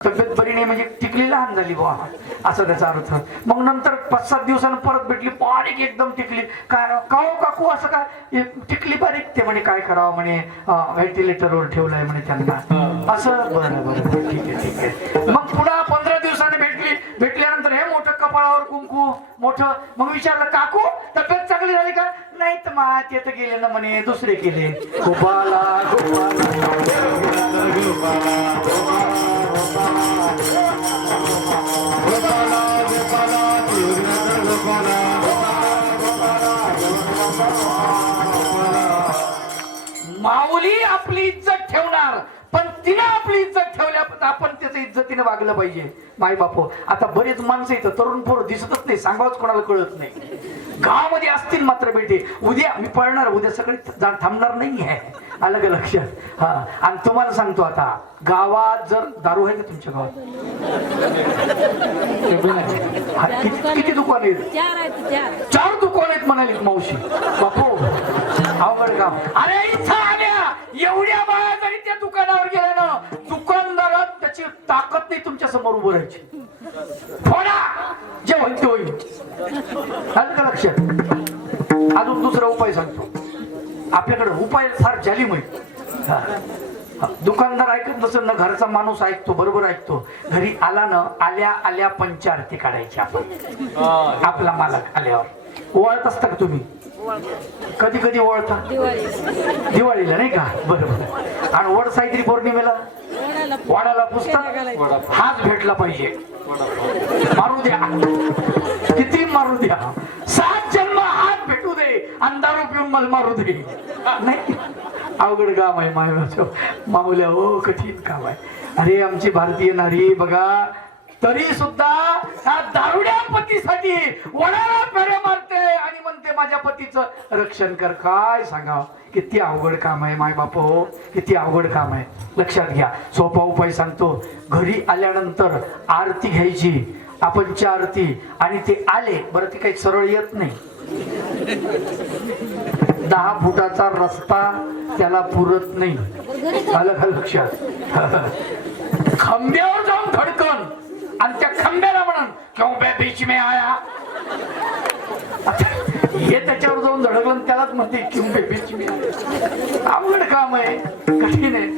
तब्येत बरी नाही म्हणजे टिकली लहान झाली बुवा. असं त्याचा अर्थ. मग नंतर पाच सात दिवसानं परत भेटली बारीक एकदम टिकली. काय काहो काकू असं काय? टिकली बारीक ते म्हणे काय करावं? म्हणे व्हेंटिलेटरवर ठेवलंय म्हणे त्यांना. असं बरं बरं ठीक आहे ठीक आहे. मग पुन्हा पंधरा भेटल्यानंतर हे मोठं कपाळावर कुंकू मोठं. मग विचारलं काकू तब्येत चांगली झाली का? नाही तर मा ते तर गेले ना म्हणे दुसरे केले. गोपाला. माऊली आपली इज्जत ठेवणार. तिनं आपली इज्जत ठेवल्या आपण त्याचं इज्जतीने वागलं पाहिजे. माय बापो आता बरेच माणसं इथं तरुण पोरं दिसतच नाही सांगावच कोणाला कळत नाही. गावामध्ये असतील मात्र बेटे. उद्या मी पळणार उद्या सगळे थांबणार नाही आहे आलं का लक्षात? हा. आणि तुम्हाला सांगतो आता गावात जर दारू आहे का तुमच्या गावात? हा, किती दुकान आहेत? चार दुकान आहेत म्हणाली मावशी. बापू अवघड काम अरे इथं आल्या! एवढ्या बाया जरी त्या दुकानावर गेल्या ना दुकानदारात त्याची ताकद नाही तुमच्यासमोर उभं राहायची. फोडा! जे होईल ते होईल. आलं का लक्षात अजून दुसरा उपाय सांगतो. आपल्याकडे उपाय फार झाली माहिती. हा. दुकानदार ऐकत नसेल ना घरचा माणूस ऐकतो बरोबर ऐकतो. घरी आला ना आल्या आल्या पंचारती काढायची आपण. आपला मालक आल्यावर. ओळत असता का तुम्ही? कधी कधी ओळता दिवाळी. दिवाळीला नाही का? बरोबर आणि वड सावित्री पौर्णिमेला? वडाला पुस्तक हाच भेटला पाहिजे. मारू द्या. किती मारू द्या. सात जन्म हात भेटू दे. दारू पिऊन मला मारू दे. नाही. अवघड काम आहे मायवाचं माऊल्या हो कठीण काम आहे. अरे आमची भारतीय नारी बघा. तरी सुद्धा ह्या दारुड्या पतीसाठी वडाला फेऱ्या मारते आणि म्हणते माझ्या पतीचं रक्षण कर. काय सांगा? किती अवघड काम आहे माय बाप. हो किती अवघड काम आहे. लक्षात घ्या. सोपा उपाय सांगतो. घरी आल्यानंतर आरती घ्यायची. आपण आरती आणि ते आले बरं ते काही सरळ येत नाही. दहा फुटाचा रस्ता त्याला पुरत नाही. आलं का लक्षात? खांब्यावर जाऊन धडकन. आणि त्या खंब्याला म्हणाल क्यों बे बीच मे आया? हे त्याच्यावर जाऊन धडकलं त्यालाच म्हणते क्यों बे बीच मे अवघड काम आहे कठीण आहे.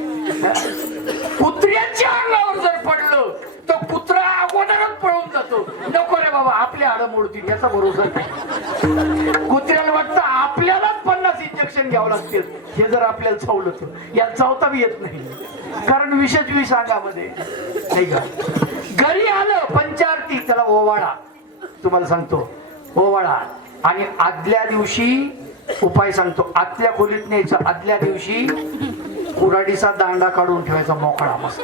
कुत्र्याच्या अंगावर जर पडलं तर कुत्रा अगोदरच पळून जातो. नको रे बाबा आपल्या हाडं मोडतील याचा भरोसा नाही. कुत्र्याला वाटतं आपल्यालाच पन्नास इंजेक्शन घ्यावं लागतील. हे जर आपल्याला चावलं तर. याला चावता बी येत नाही. कारण विशेष विष अंगामध्ये. नाही का? घरी आलं पंचारती त्याला ओवाळा. तुम्हाला सांगतो ओवाळा. आणि आदल्या दिवशी उपाय सांगतो आतल्या खोलीत न्यायचं. आदल्या दिवशी कुराडीचा दांडा काढून ठेवायचा मोकळा मस्त.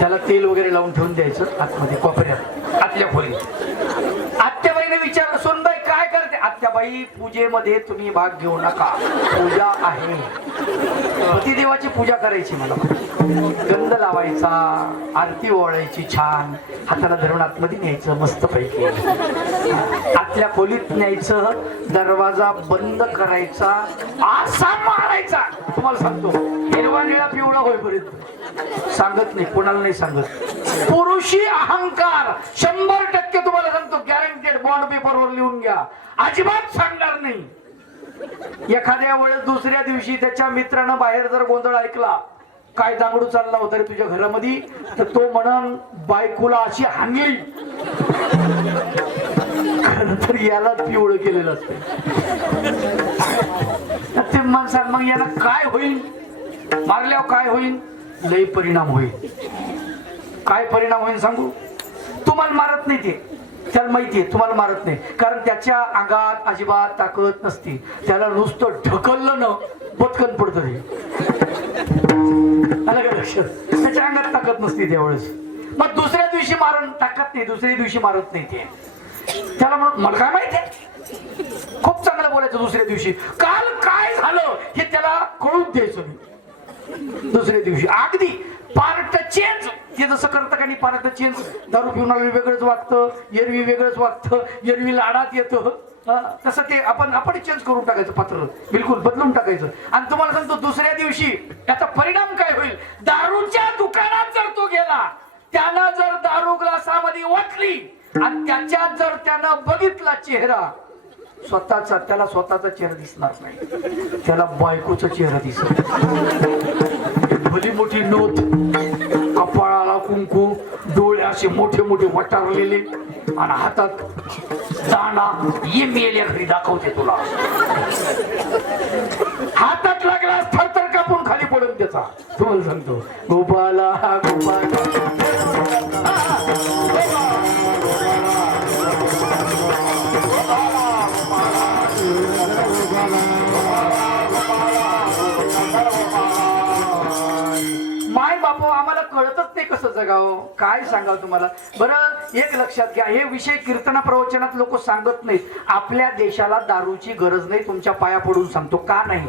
त्याला तेल वगैरे लावून ठेवून द्यायचं आतमध्ये कोपऱ्यात आतल्या खोलीत. आत्याबाईने विचारलं सोनबाई काय करते? आत्याबाई पूजेमध्ये तुम्ही भाग घेऊ नका. पूजा आहे. पतिदेवाची पूजा करायची मला. गंध लावायचा आरती ओळायची छान. हाताला धरून आतमध्ये न्यायचं मस्त पैकी आतल्या खोलीत न्यायचं दरवाजा बंद करायचा आसा मारायचा. तुम्हाला सांगतो हिरवा निळा पिवळा होईपर्यंत सांगत नाही कोणाला नाही सांगत. पुरुषी अहंकार शंभर टक्के तुम्हाला सांगतो गॅरंटेड बॉन्ड पेपरवर लिहून घ्या. अजिबात सांगणार नाही. एखाद्या वेळेस दुसऱ्या दिवशी त्याच्या मित्रानं बाहेर जर गोंधळ ऐकला काय दांगडू चालला होता रे तुझ्या घरामध्ये तर तो म्हणून बायकोला अशी हाणली खर तर याला पिवळं केलेलं असते. ते माणसा मग याला काय होईल मारल्यावर काय होईल लय परिणाम होईल. काय परिणाम होईल सांगू? तुम्हाला मारत नाही ते. त्याला माहिती आहे तुम्हाला मारत नाही. कारण त्याच्या अंगात अजिबात ताकद नसती. त्याला नुसतं ढकललं ना पटकन पडत आलं त्याच्या अंगात ताकद नसती त्यावेळेस. मग दुसऱ्या दिवशी मारण ताकत नाही दुसऱ्या दिवशी मारत नाही ते. त्याला म्हणून मला काय माहिती? खूप चांगलं बोलायचं दुसऱ्या दिवशी. काल काय झालं हे त्याला कळून द्यायचं मी दुसऱ्या दिवशी. अगदी पार्ट चेंज. हे जसं करतं का नाही पार्ट चेंज. दारू पिऊन वेगळंच वागतं एरवी वेगळंच वागतं एरवी लाडात येतं. तसं ते आपण आपण चेंज करून टाकायचं पात्र. बिलकुल बदलून टाकायचं. आणि तुम्हाला सांगतो दुसऱ्या दिवशी त्याचा परिणाम काय होईल? दारूच्या दुकानात जर तो गेला त्यानं जर दारू ग्लासामध्ये वाटली आणि त्याच्यात जर त्यानं बघितला चेहरा स्वतःचा त्याला स्वतःचा चेहरा दिसणार नाही. त्याला बायकोचा चेहरा दिसणार भली मोठी नोत कपाळाला कुंकू डोळे असे मोठे मोठे वटारलेले आणि हातात दाणा ये मेल्या घरी दाखवते तुला. हातात लागला थरथर कापून खाली पडून त्याचा तुम्हाला सांगतो गोपाला गोपाला. कळतच नाही कसं जगावं काय सांगावं तुम्हाला? बरं एक लक्षात घ्या हे विषय कीर्तना प्रवचनात लोक सांगत नाहीत. आपल्या देशाला दारूची गरज नाही तुमच्या पाया पडून सांगतो. का नाही?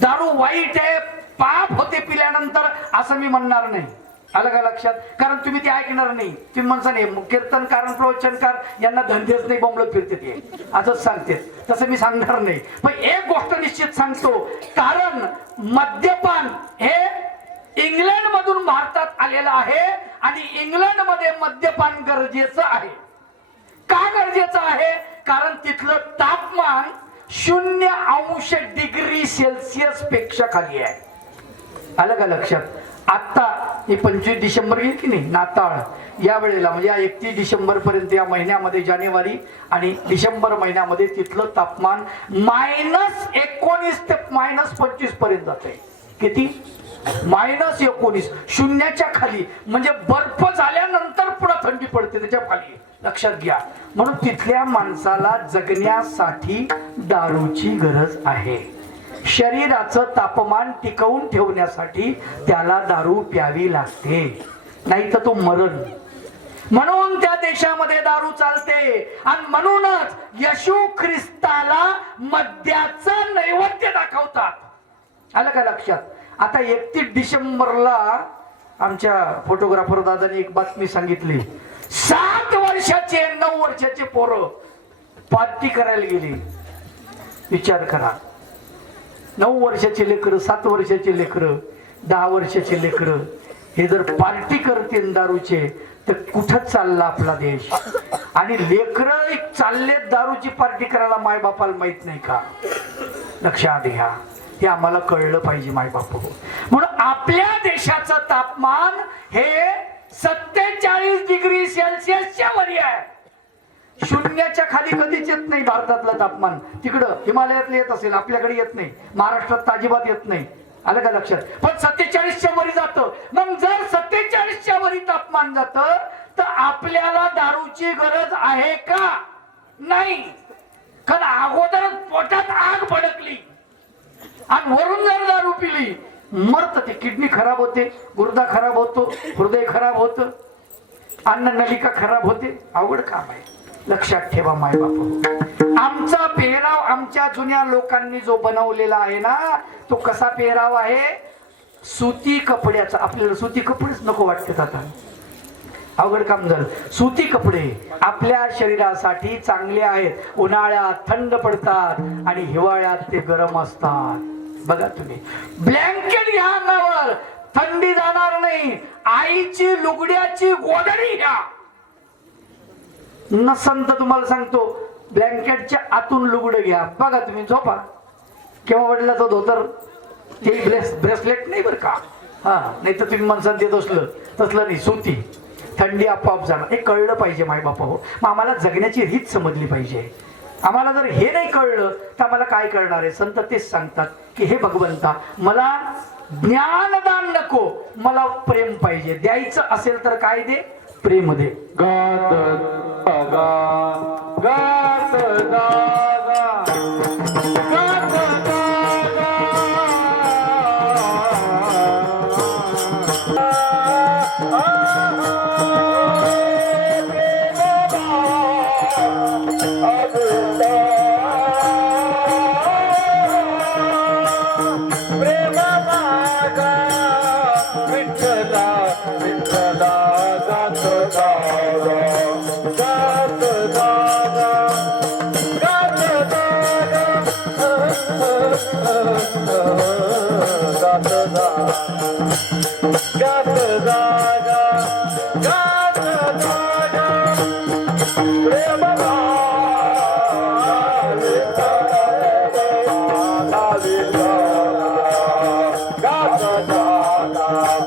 दारू वाईट आहे पाप होते पिल्यानंतर असं मी म्हणणार नाही. आलं का लक्षात? कारण तुम्ही ते ऐकणार नाही. तुम्ही म्हणसा नाही कीर्तनकार प्रवचनकार यांना धंदेच नाही बोंबलं फिरते ते. असंच सांगते. तसं मी सांगणार नाही. पण एक गोष्ट निश्चित सांगतो. कारण मद्यपान हे इंग्लंड मधून भारतात आलेलं आहे आणि इंग्लंडमध्ये मद्यपान गरजेचं आहे. का गरजेचं आहे? कारण तिथलं तापमान शून्य अंश डिग्री सेल्सिअसपेक्षा खाली आहे. आलं का लक्षात? आता ही पंचवीस डिसेंबर गेली की नाही? नाताळ. या वेळेला म्हणजे या एकतीस डिसेंबर पर्यंत या महिन्यामध्ये जानेवारी आणि डिसेंबर महिन्यामध्ये तिथलं तापमान मायनस एकोणीस ते मायनस पंचवीसपर्यंत जाते किती? मायनस एकोणीस शून्याच्या खाली. म्हणजे बर्फ झाल्यानंतर पुन्हा थंडी पडते त्याच्याखाली. लक्षात घ्या. म्हणून तिथल्या माणसाला जगण्यासाठी दारूची गरज आहे. शरीराचं तापमान टिकवून ठेवण्यासाठी त्याला दारू प्यावी लागते. नाही तर तो मरण. म्हणून त्या देशामध्ये दारू चालते. आणि म्हणूनच यशू ख्रिस्ताला मद्याचं नैवेद्य दाखवतात. आलं का लक्षात? आता एकतीस डिसेंबरला आमच्या फोटोग्राफर दादाने एक बातमी सांगितली. सात वर्षाचे नऊ वर्षाचे पोरं पार्टी करायला गेली. विचार करा. नऊ वर्षाचे लेकरं सात वर्षाचे लेकरं दहा वर्षाचे लेकरं हे जर पार्टी करतील दारूचे तर कुठं चालला आपला देश? आणि लेकरं एक चालले दारूची पार्टी करायला मायबापाला माहीत नाही का? लक्षात घ्या. हे आम्हाला कळलं पाहिजे मायबाप हो. म्हणून आपल्या देशाचं तापमान हे सत्तेचाळीस डिग्री सेल्सिअसच्या वरी आहे. शून्याच्या खाली कधीच येत नाही भारतातलं तापमान. तिकडं हिमालयातलं येत असेल आपल्याकडे येत नाही. महाराष्ट्रात ताजिबात येत नाही. आलं का लक्षात? पण सत्तेचाळीसच्या वरी जातं. मग जर सत्तेचाळीसच्या वरी तापमान जात तर आपल्याला दारूची गरज आहे का? नाही. कारण अगोदर पोटात आग भडकली. आणि वरून जर दारू पिली मरत ते किडनी खराब होते गुर्दा खराब होतो हृदय खराब होत अन्न नलिका खराब होते आवड काम आहे. लक्षात ठेवा माय बाप. आमचा पेहराव आमच्या जुन्या लोकांनी जो बनवलेला आहे ना तो कसा पेहराव आहे? सुती कपड्याचा. आपल्याला सुती कपडेच नको वाटतात आता. अवघड काम झालं. सुती कपडे आपल्या शरीरासाठी चांगले आहेत. उन्हाळ्यात थंड पडतात आणि हिवाळ्यात ते गरम असतात. बघा तुम्ही. ब्लँकेट घ्या अंगावर. थंडी जाणार नाही. आईची लुगड्याची गोदडी घ्या. नसन तर तुम्हाला सांगतो ब्लँकेटच्या आतून लुगडं घ्या. बघा तुम्ही झोपा. केव्हा वडिलाचं धोतर? ते ब्रेस ब्रेसलेट नाही बरं का? हा नाही तर तुम्ही माणसात देत असलं. तसलं नाही सुती. थंडी आपोआप जाणार. हे कळलं पाहिजे माय बापा हो. मग आम्हाला जगण्याची रीत समजली पाहिजे. आम्हाला जर हे नाही कळलं तर आम्हाला काय कळणार आहे? संत तेच सांगतात की हे भगवंता मला ज्ञानदान नको. मला प्रेम पाहिजे. द्यायचं असेल तर काय दे? प्रेम दे. गात गा गात गा गात.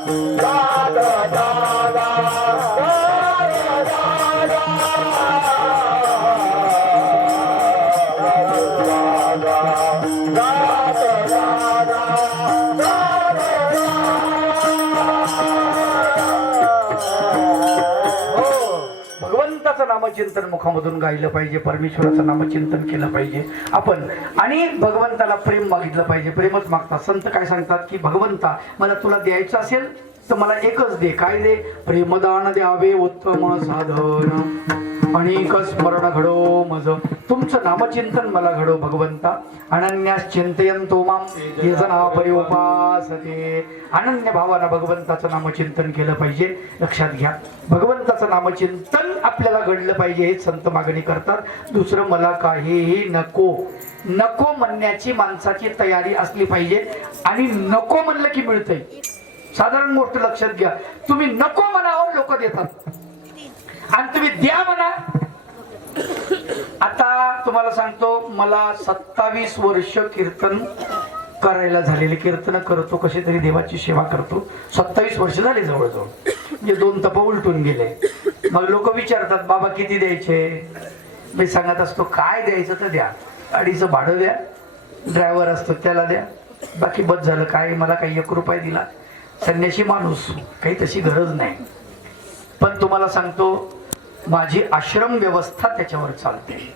Bye. नामचिंतन मुखामधून गायलं पाहिजे परमेश्वराचं नामचिंतन केलं पाहिजे. आपण आणि भगवंताला प्रेम मागितलं पाहिजे. प्रेमच मागतात. संत काय सांगतात की भगवंता मला तुला द्यायचं असेल तर मला एकच दे काय दे? प्रेमदान द्यावे उत्तम साधन. अनेक स्मरण घडो मज. तुमचं नामचिंतन मला घडो भगवंता. अनन्यास चिंतयन तो माम येजना परिउपासते अनन्य भावानं भगवंताचं नामचिंतन केलं पाहिजे. लक्षात घ्या. भगवंताचं नामचिंतन आपल्याला घडलं पाहिजे हे संत मागणी करतात. दुसरं मला काहीही नको. नको म्हणण्याची माणसाची तयारी असली पाहिजे. आणि नको म्हणलं की मिळतंय. साधारण गोष्ट लक्षात घ्या. तुम्ही नको म्हणावर लोक देतात. आणि तुम्ही द्या म्हणा. आता तुम्हाला सांगतो मला सत्तावीस वर्ष कीर्तन करायला झालेले. कीर्तन करतो कसे तरी देवाची सेवा करतो. सत्तावीस वर्ष झाले जवळजवळ. म्हणजे दोन तप उलटून गेले. मग लोक विचारतात बाबा किती द्यायचे? मी सांगत असतो काय द्यायचं तर द्या. गाडीचं भाडं द्या. ड्रायव्हर असतो त्याला द्या. बाकी बस झालं काय? मला काही एक रुपये दिला. संन्याशी माणूस काही तशी गरज नाही. पण तुम्हाला सांगतो माझी आश्रम व्यवस्था त्याच्यावर चालते.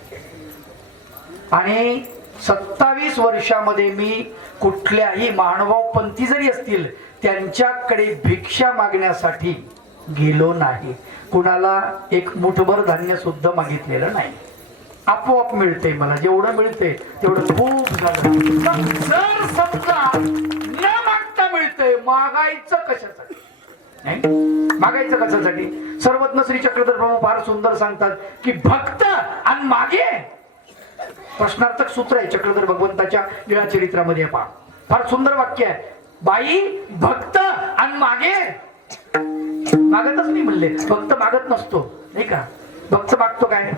आणि सत्तावीस वर्षामध्ये मी कुठल्याही महानुभाव पंथी जरी असतील त्यांच्याकडे भिक्षा मागण्यासाठी गेलो नाही. कुणाला एक मुठभर धान्य सुद्धा मागितलेलं नाही. आपोआप मिळते मला. जेवढं मिळते तेवढं खूप झालं. जर समजा मिळतंय मागायचं कशासाठी? मागायचं कशासाठी? सर्वज्ञ श्री चक्रधर प्रभू फार सुंदर सांगतात की भक्त आणि मागे प्रश्नार्थक सूत्र आहे चक्रधर भगवंताच्या लिळा चरित्रामध्ये पहा. फार सुंदर वाक्य आहे. बाई भक्त आणि मागे. मागतच नाही म्हणले. भक्त मागत नसतो नाही का? भक्त मागतो काय?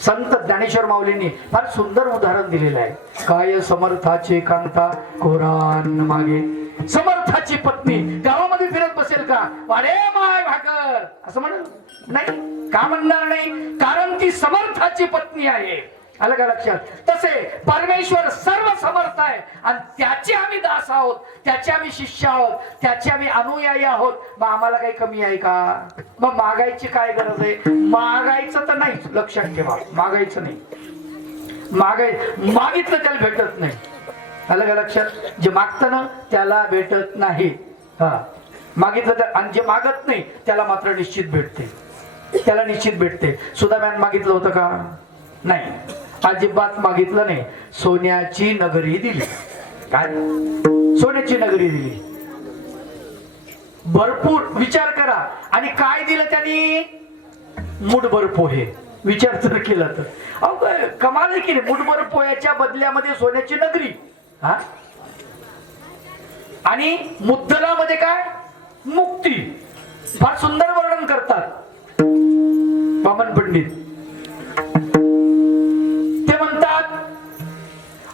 संत ज्ञानेश्वर माऊलींनी फार सुंदर उदाहरण दिलेलं आहे. काय समर्थाचे कांता कोरान मागे. समर्थाची पत्नी. गावामध्ये फिरत बसेल का? वाडे माय भाकर. असं म्हण नाही का म्हणणार नाही? कारण ती समर्थाची पत्नी आहे. आलं का लक्षात? तसे परमेश्वर सर्व समर्थ आहे. आणि त्याचे आम्ही दास आहोत. त्याचे आम्ही शिष्य आहोत. त्याचे आम्ही अनुयायी आहोत. मग आम्हाला काही कमी आहे का? मग मागायची काय गरज आहे? मागायचं तर नाही लक्षात ठेवा. मागायचं नाही. मागाय मागितलं त्याला भेटत नाही. आलं का लक्षात? जे मागतं ना त्याला भेटत नाही. हा. मागितलं तर आणि जे मागत नाही त्याला मात्र निश्चित भेटते. त्याला निश्चित भेटते. सुदाम्यान मागितलं होतं का? नाही. अजिबात मागितलं नाही. सोन्याची नगरी दिली. काय? सोन्याची नगरी दिली. भरपूर विचार करा. आणि काय दिलं त्यांनी? मुठभर पोहे. विचार जर केला तर. अहो कमाल की नाही? मुठभर पोह्याच्या बदल्यामध्ये सोन्याची नगरी. हा? आणि म्हणजे काय? मुक्ती. फार सुंदर वर्णन करतात. वामन पंडित. ते म्हणतात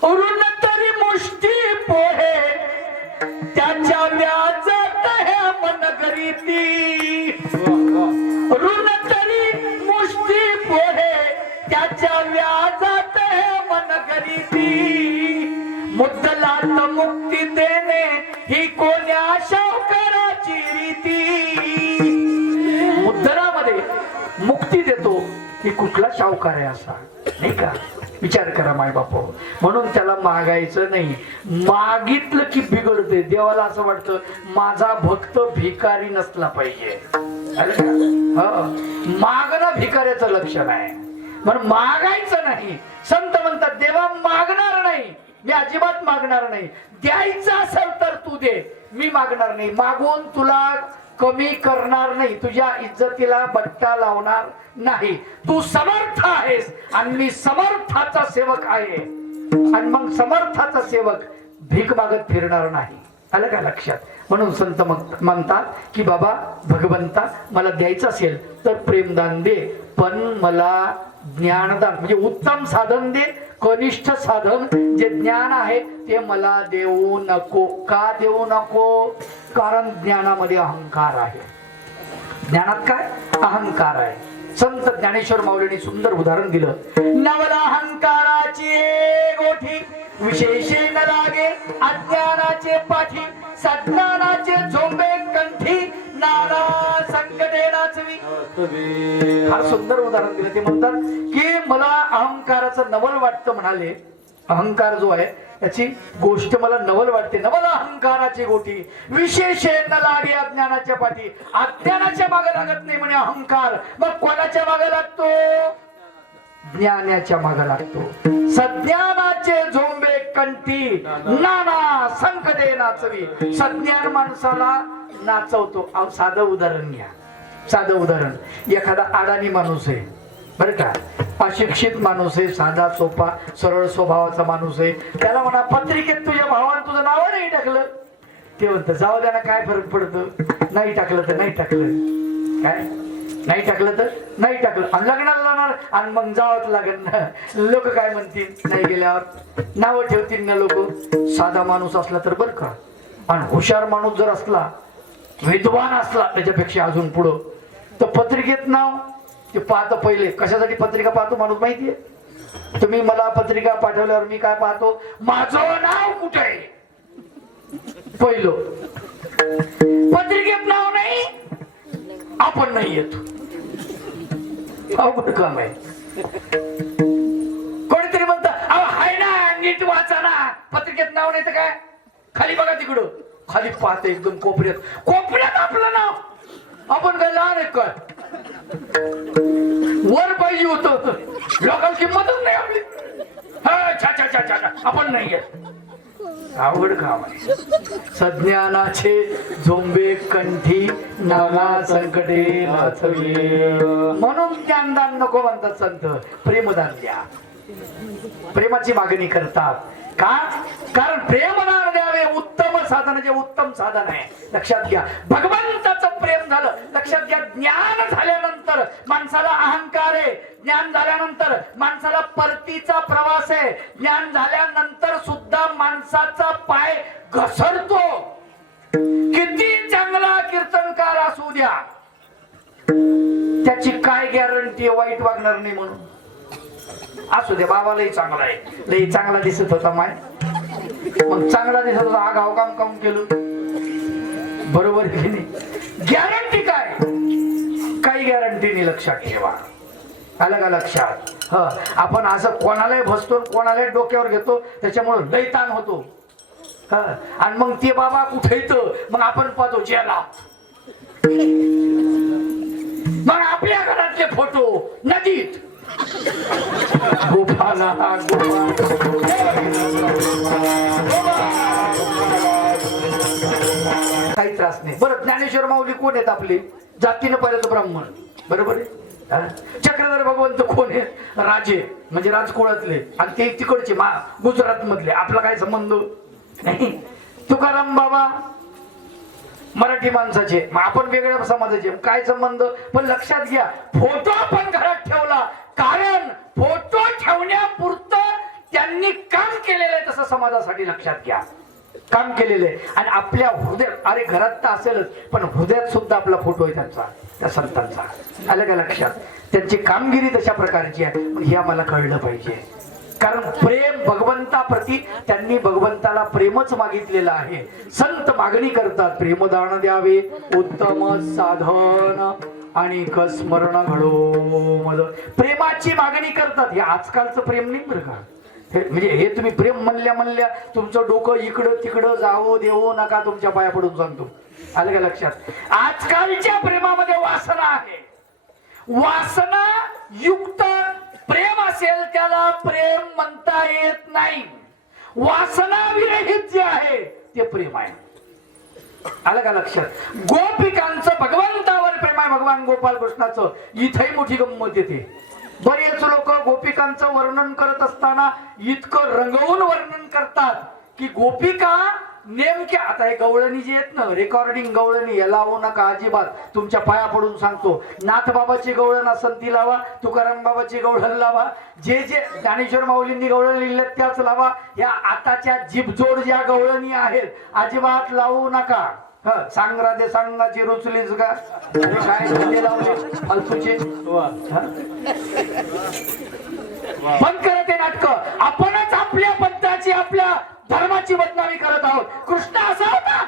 अरुण तरी मुष्टी पोहे त्याच्या व्याजात हे मन गरीती ऋण तरी मुष्टी पोहे त्याच्या व्याजात हे मन गरीती मुद्दलात मुक्ती देणे ही कोण्या शावकाराची रीती? मुद्दलामध्ये मुक्ती देतो ही कुठला शावकार आहे असा नाही का? विचार करा माय बाप म्हणून त्याला मागायचं नाही. मागितलं की बिघडते देवाला असं वाटतं माझा भक्त भिकारी नसला पाहिजे. हो. मागणं भिकाऱ्याचं लक्षण आहे. म्हणून मागायचं नाही. संत म्हणतात देवा मागणार नाही. मी अजिबात मागणार नाही. द्यायचं असेल तर तू दे. मी मागणार नाही. मागून तुला कमी करणार नाही. तुझ्या इज्जतीला बट्टा लावणार नाही. तू समर्थ आहेस आणि मी समर्थाचा सेवक आहे. आणि मग समर्थाचा सेवक भीक मागत फिरणार नाही. आलं का लक्षात? म्हणून संत मग म्हणतात की बाबा भगवंता मला द्यायचं असेल तर प्रेमदान दे. पण मला ज्ञानदान. म्हणजे उत्तम साधन दे कनिष्ठ साधन जे ज्ञान आहे ते मला देऊ नको. का देऊ नको? कारण ज्ञानामध्ये अहंकार आहे. ज्ञानात काय? अहंकार आहे. संत ज्ञानेश्वर माऊलीने सुंदर उदाहरण दिलं. नवला अहंकाराची गोठी विशेषे न लागे अज्ञानाचे पाठी सज्ञानाचे झोंबे कंठी फार सुंदर उदाहरण दिलं ते म्हणतात की मला अहंकाराचं नवल वाटतं म्हणाले. अहंकार जो आहे त्याची गोष्ट मला नवल वाटते. नवल अहंकाराची गोटी. विशेष लागे अज्ञानाच्या पाठी. अज्ञानाच्या मागे लागत नाही म्हणे अहंकार. मग कोणाच्या मागे लागतो? ज्ञानाच्या मागे लागतो. सज्ञानाचे झोंबे कंटी नाना संकटे नाचवी सज्ञान माणसाला नाचवतो. अहो साधं उदाहरण घ्या. साधं उदाहरण. एखादा अडाणी माणूस आहे बरं का? अशिक्षित माणूस आहे साधा सोपा सरळ स्वभावाचा माणूस आहे. त्याला म्हणा पत्रिकेत तुझ्या भावानं तुझं नाव नाही टाकलं. ते म्हणतं जाऊ द्या ना काय फरक पडतो? नाही टाकलं तर नाही टाकलं. काय? नाही टाकलं तर नाही टाकलं. आणि लग्नाला जाणार. आणि मग जावंच लागेल ना. लोक काय म्हणतील? नाही गेल्यावर. नावं ठेवतील ना लोक. साधा माणूस असला तर बरं का. आणि हुशार माणूस जर असला विद्वान असला त्याच्यापेक्षा अजून पुढं. तर पत्रिकेत नाव ते पाहतं पहिले. कशासाठी पत्रिका पाहतो माणूस माहितीये? तुम्ही मला पत्रिका पाठवल्यावर मी काय पाहतो? माझं नाव कुठे आहे? पहिलं. पत्रिकेत नाव नाही आपण नाही येतो. अवघड काम आहे. कोणीतरी म्हणत अहो हाय ना नीट वाचा ना. पत्रिकेत नाव नाही तर काय? खाली बघा तिकडं. खाली पाहते एकदम कोपऱ्यात. कोपऱ्यात आपलं नाव. आपण काय लहान आहे काय? वर पाहिजे होत. लोकांना किंमतच नाही आपली. हा, छा छा छा छा आपण नाही येत अवघड काम आहे सज्ञानाचे झोंबे कंठी नाना संकटे नाचवे म्हणून ज्ञानदान नको म्हणतात संत. प्रेमदान द्या. प्रेमाची मागणी करतात. का? कारण प्रेम द्यावे उत्तम साधन जे उत्तम साधन आहे. लक्षात घ्या. भगवंताचं प्रेम झालं लक्षात घ्या. ज्ञान झाल्यानंतर माणसाला अहंकार आहे. ज्ञान झाल्यानंतर माणसाला परतीचा प्रवास आहे. ज्ञान झाल्यानंतर सुद्धा माणसाचा पाय घसरतो. किती चांगला कीर्तनकार असू द्या. त्याची काय गॅरंटी वाईट वागणार नाही म्हणून. असू दे बाबालाही चांगला आहे. लई चांगला दिसत होता माय. मग चांगला दिसत होता हा गाव काम काम केलं. बरोबर की नाही? गॅरंटी काय? काही गॅरंटी नाही लक्षात ठेवा. आलं का लक्षात? ह. आपण असं कोणालाही भसतो कोणालाही डोक्यावर घेतो त्याच्यामुळे लय ताण होतो. ह. आणि मग ते बाबा कुठे येतं मग आपण पाहतो जेला. मग आपल्या घरातले फोटो नदीत. गोपाला काही त्रास नाही. बरं ज्ञानेश्वर माऊली कोण आहेत आपले? जातीनं पहिलं तर ब्राह्मण. बरोबर आहे? चक्रधर भगवंत कोण आहेत राजे म्हणजे राजकुळातले. आणि ते तिकडचे मा गुजरात मधले आपला काय संबंध? नाही. तुकाराम बाबा मराठी माणसाचे मग आपण वेगळ्या समाजाचे. काय संबंध? पण लक्षात घ्या फोटो आपण घरात ठेवला. कारण फोटो ठेवण्यापुरतं त्यांनी काम केलेलं आहे तसं समाजासाठी लक्षात घ्या. काम केलेलं आहे. आणि आपल्या हृदयात अरे घरात तर असेलच पण हृदयात सुद्धा आपला फोटो आहे त्यांचा त्या संतांचा. आलं का लक्षात? त्यांची कामगिरी तशा प्रकारची आहे. हे आम्हाला कळलं पाहिजे. कारण प्रेम भगवंताप्रती त्यांनी भगवंताला प्रेमच मागितलेलं आहे. संत मागणी करतात प्रेमदान द्यावे उत्तम साधन आणि स्मरण घडो प्रेमाची मागणी करतात. हे आजकालचं प्रेम नाही बरं का? हे म्हणजे हे तुम्ही प्रेम म्हणल्या म्हणल्या तुमचं डोकं इकडं तिकडं जावं देवो नका तुमच्या पाया पडून सांगतो. आलं का लक्षात? आजकालच्या प्रेमामध्ये वासना आहे. वासना युक्त प्रेम असेल त्याला प्रेम म्हणता येत नाही. वासना विरहित जे आहे ते प्रेम आहे. आलं का लक्षात? गोपिकांचं भगवंतावर प्रेम आहे भगवान गोपाल कृष्णाचं. इथेही मोठी गंमत येते. बरेच लोक गोपिकांचं वर्णन करत असताना इतकं रंगवून वर्णन करतात की गोपिका नेमक्या आता हे गवळणी जे आहेत ना रेकॉर्डिंग गवळणी हे लावू नका अजिबात. तुमच्या पाया पडून सांगतो. नाथ बाबाची गवळण असन ती लावा तुकाराम बाबाची गवळण लावा. जे जे ज्ञानेश्वर माऊलींनी गवळण लिहिल्यात त्याच लावा. या आताच्या जीभजोड ज्या गवळणी आहेत अजिबात लावू नका. ह सांग राधे सांगाची रुचलीच का? काय लावले? फालतूचे? बंद करा ते नाटक. आपणच आपल्या पंथाची आपल्या धर्माची बदनामी करत आहोत. कृष्ण असा होता.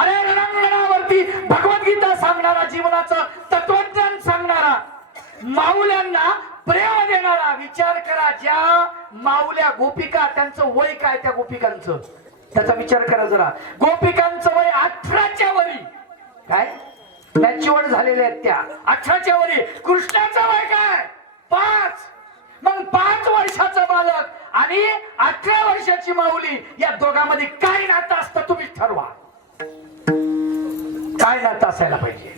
अरे रणांगणावरती भगवद्गीता सांगणारा जीवनाचं तत्वज्ञान सांगणारा माऊल्यांना प्रेम देणारा विचार करा ज्या माऊल्या गोपिका त्यांचं वय काय त्या गोपिकांचं? त्याचा विचार करा जरा. गोपिकांचं वय अठराच्या वरी. काय? मॅच्युअर झालेल्या आहेत त्या. अठराच्या वरी कृष्णाचा वय काय? पाच. मग पाच वर्षाचा बालक आणि अठरा वर्षाची माऊली या दोघांमध्ये काय नातं असतं तुम्ही ठरवा. काय नातं असायला पाहिजे?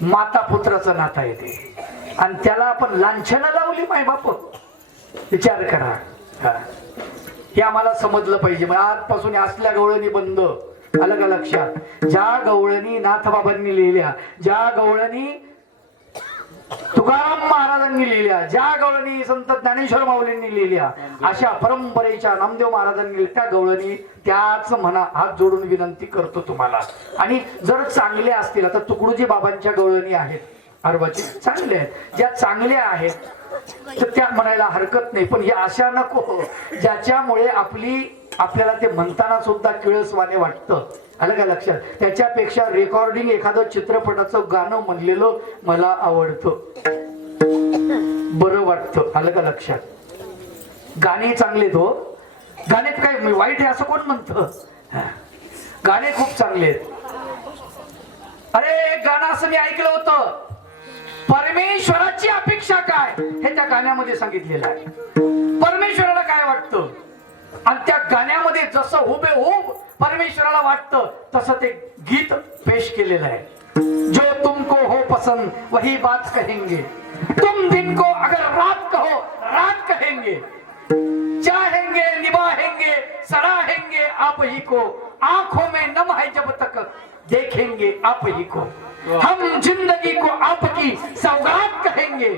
माता पुत्राचं नातं येते. आणि त्याला आपण लांछनं लावली माय बाप विचार करा. हे. आम्हाला समजलं पाहिजे. मग आजपासून असल्या गवळणी बंद. आलं का लक्षात ज्या गवळणी नाथबाबांनी लिहिल्या ज्या गवळणी तुकाराम महाराजांनी लिहिल्या ज्या गवळणी संत ज्ञानेश्वर माऊलींनी लिहिल्या अशा परंपरेच्या नामदेव महाराजांनी त्या गवळणी त्याच म्हणा हात जोडून विनंती करतो तुम्हाला. आणि जर चांगले असतील आता तुकडोजी बाबांच्या गवळणी आहेत अरबाची चांगले आहेत. ज्या चांगल्या आहेत तर त्या म्हणायला हरकत नाही. पण या अशा नको. ज्याच्यामुळे आपली आपल्याला ते म्हणताना सुद्धा किळसवाने वाटतं. आलं का लक्षात? त्याच्यापेक्षा रेकॉर्डिंग एखादं चित्रपटाचं गाणं म्हणलेलं मला आवडतं. बरं वाटतं. आलं का लक्षात? गाणे चांगले तो हो. गाण्यात काय वाईट आहे असं कोण म्हणत? गाणे खूप चांगले आहेत. अरे गाणं असं मी ऐकलं होतं. परमेश्वराची अपेक्षा काय? हे त्या गाण्यामध्ये सांगितलेलं आहे. परमेश्वराला काय वाटतं? आणि त्या गाण्यामध्ये जसं हुबे हुब परमेश्वराला वाटतं तसं ते गीत पेश केलेलं आहे. जो तुमको हो पसंद वही बात कहेंगे. तुम दिन को अगर रात कहो रात कहेंगे. चाहेंगे निभाएंगे सराहेंगे आप ही को. आंखों में नम है जब तक देखेंगे आप ही को. हम जिंदगी को आपकी सौगात कहेंगे।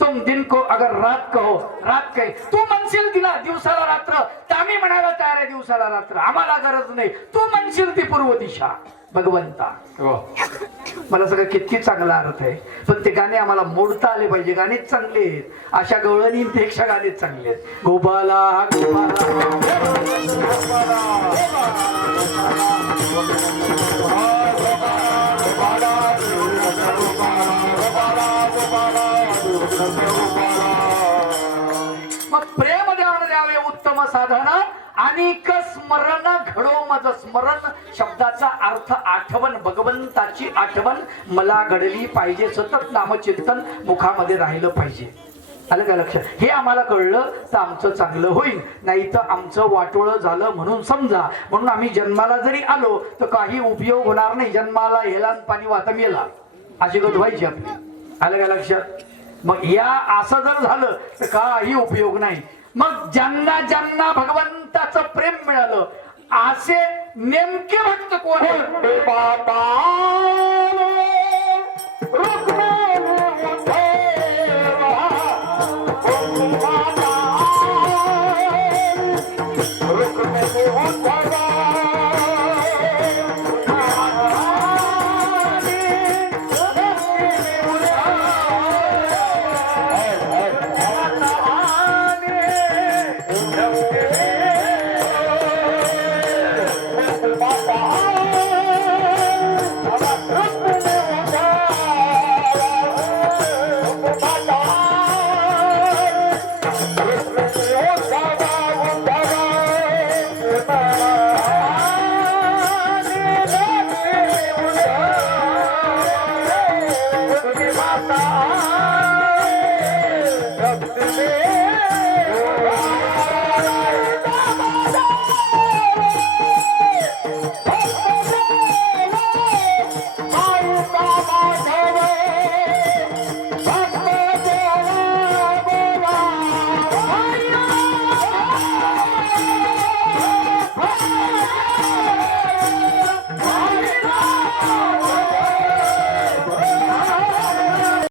तुम दिन को अगर रात कहो रात कहे तू म्हणशील तिला दिवसाला रात्र। तर आम्ही म्हणायला तयार आहे दिवसाला रात्र. आम्हाला गरज नाही. तू म्हणशील ती पूर्व दिशा. भगवंता. मला सगळं किती चांगला अर्थ आहे. पण ते गाणे आम्हाला मोडता आले पाहिजे. गाणेच चांगले आहेत. अशा गवळणींपेक्षा गाणेच चांगले आहेत. गोपाला. गोपाला. मग प्रेम द्यावं द्यावे उत्तम साधन आणि स्मरण घडो मज स्मरण शब्दाचा अर्थ आठवण भगवंताची आठवण मला घडली पाहिजे सतत नामचिंतन मुखामध्ये राहिलं पाहिजे. आलं का लक्षात? हे आम्हाला कळलं तर आमचं चांगलं होईल. नाही तर आमचं वाटोळं झालं म्हणून समजा. म्हणून आम्ही जन्माला जरी आलो तर काही उपयोग होणार नाही. जन्माला हेला पाणी वाता मेला. अशी गत व्हायची आपली. आलं का लक्षात? मग या असं जर झालं तर काही उपयोग नाही. मग ज्यांना ज्यांना भगवंताचं प्रेम मिळालं असे नेमके भक्त कोण बाबा